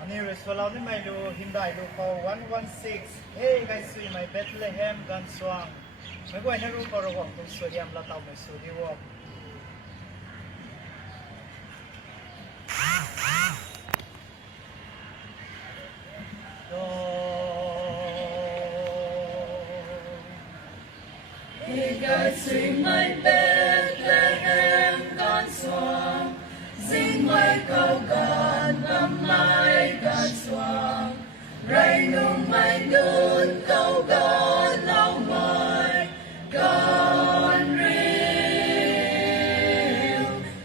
Ani reswalaw ni may lu Hyundai Lupo 116. Hey guys, sui may Bethlehem Ganswang. May buhay na rupa ro kung study am lataw may study wo. Hey guys, sui may Bethlehem Ganswang. Sing my cầu God năm mai God xoang ray nung mai đun cầu God lâu mai God real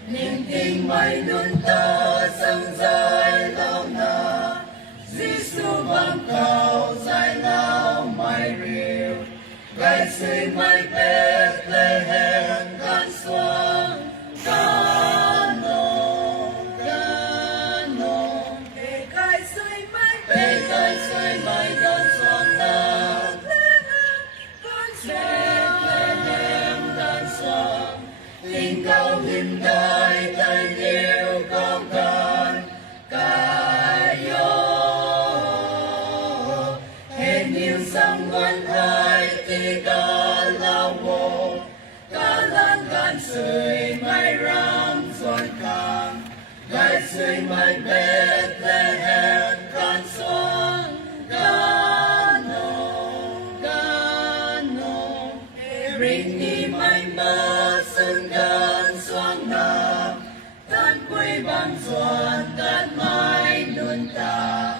niềm tin mai đun ta sang dài lâu na Giêsu bằng cầu dài lâu mai real gai sui mai Bethlehem God xoang Cầu hiền đời đời nhiều con cần ca yo hết nhiều sông ngoan hai thì ca lao bộ ca lan gan sưởi mai ram xuân càng gai sưởi mai Bethlehem con xuân gano ring đi mai mơ sương gan xoang nam tan quê băng xuân tan mai luôn ta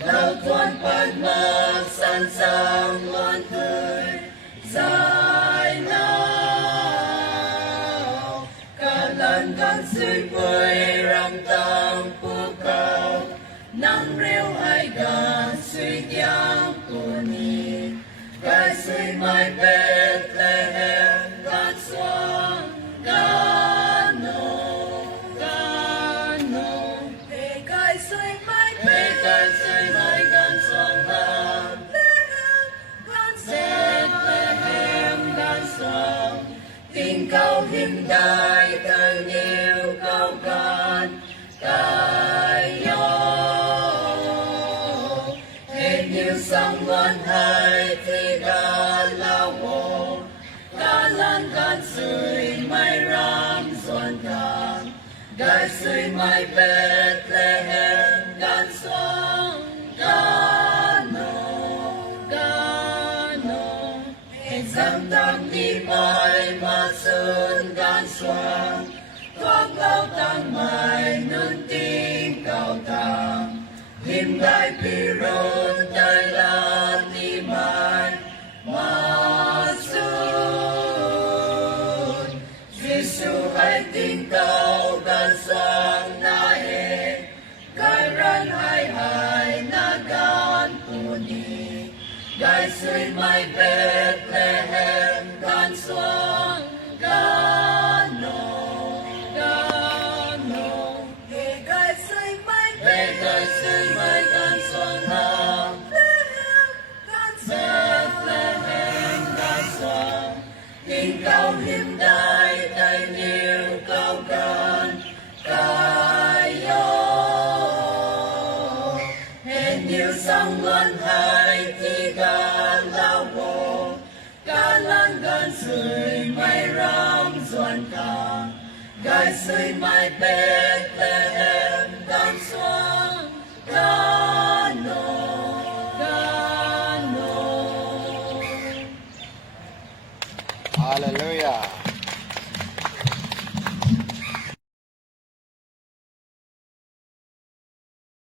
lâu tuần pan mơ san sang ngoan tươi dài nào cả lần gan sưởi quê ram tăng phú cầu nắng rêu ai gan sưởi giang của ni gai sưởi mai Bethlehem gan xoang gai sưởi mai gan xoang Bethlehem gan xoang tình cầu hiền đại đời nhiều cầu gan cài yo hết nhiều sông ngoan hai thì ga lao bộ ca lan gan sưởi mai ram xuân càng gai sưởi mai Bethlehem gan xoang gano hết dăm tăng đi mai mà sơn gan xoang thoáng lao tăng mai nương tim cầu thang hiểm đại piron tay la đi mai mà xuân Giêsu hãy tin cầu gan xoang na he gai ran hai na gan puni gai sưởi mai Bethlehem gan xoang gano he gai sưởi mai gan xoang nam Bethlehem gan xoang tình cầu hiền đại đầy nhiều cầu gan ca yo hết nhiều sông ngoan hai thì ga lao bộ ca lan gan sưởi mai ram xuân càng gai sưởi mai Bethlehem gan xoang gano Hallelujah.